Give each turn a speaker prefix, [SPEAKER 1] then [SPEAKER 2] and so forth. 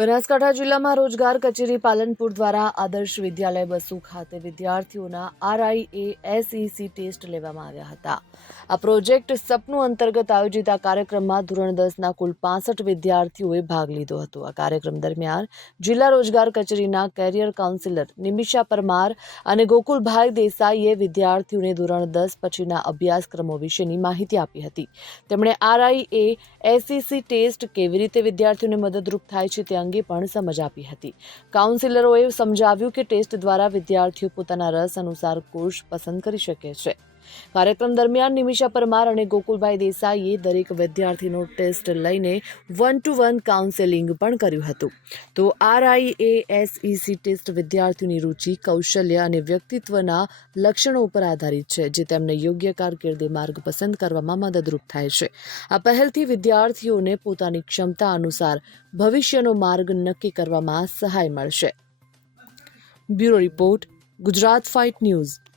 [SPEAKER 1] બનાસકાંઠા જિલ્લામાં રોજગાર કચેરી પાલનપુર દ્વારા આદર્શ વિદ્યાલય બસુ ખાતે વિદ્યાર્થીઓના આરઆઈએ એસઈસી ટેસ્ટ લેવામાં આવ્યા હતા. આ પ્રોજેક્ટ સપનું અંતર્ગત આયોજિત આ કાર્યક્રમમાં ધોરણ દસના કુલ પાસઠ વિદ્યાર્થીઓએ ભાગ લીધો હતો. આ કાર્યક્રમ દરમિયાન જિલ્લા રોજગાર કચેરીના કેરિયર કાઉન્સિલર નિમિષા પરમાર અને ગોકુલભાઈ દેસાઈએ વિદ્યાર્થીઓને ધોરણ દસ પછીના અભ્યાસક્રમો વિશેની માહિતી આપી હતી. તેમણે આરઆઈએ એસઈસી ટેસ્ટ કેવી રીતે વિદ્યાર્થીઓને મદદરૂપ થાય છે તે અંગે પણ સમજ આપી હતી. કાઉન્સિલરોએ સમજાવ્યું કે ટેસ્ટ દ્વારા વિદ્યાર્થીઓ પોતાના રસ અનુસાર કોર્સ પસંદ કરી શકે છે. કાર્યક્રમ દરમિયાન નિમિષા પરમાર અને ગોકુલભાઈ દેસાઈએ દરેક વિદ્યાર્થીનો ટેસ્ટ લઈને વન ટુ વન કાઉન્સેલિંગ પણ કર્યું હતું. તો આરઆઈએએસઈસી ટેસ્ટ વિદ્યાર્થીઓની રુચિ, કૌશલ્ય અને વ્યક્તિત્વના લક્ષણો ઉપર આધારિત છે, જે તેમને યોગ્ય કારકિર્દી માર્ગ પસંદ કરવામાં મદદરૂપ થાય છે. આ પહેલથી વિદ્યાર્થીઓને પોતાની ક્ષમતા અનુસાર ભવિષ્યનો માર્ગ નક્કી કરવામાં સહાય મળશે. Bureau report, Gujarat fight news.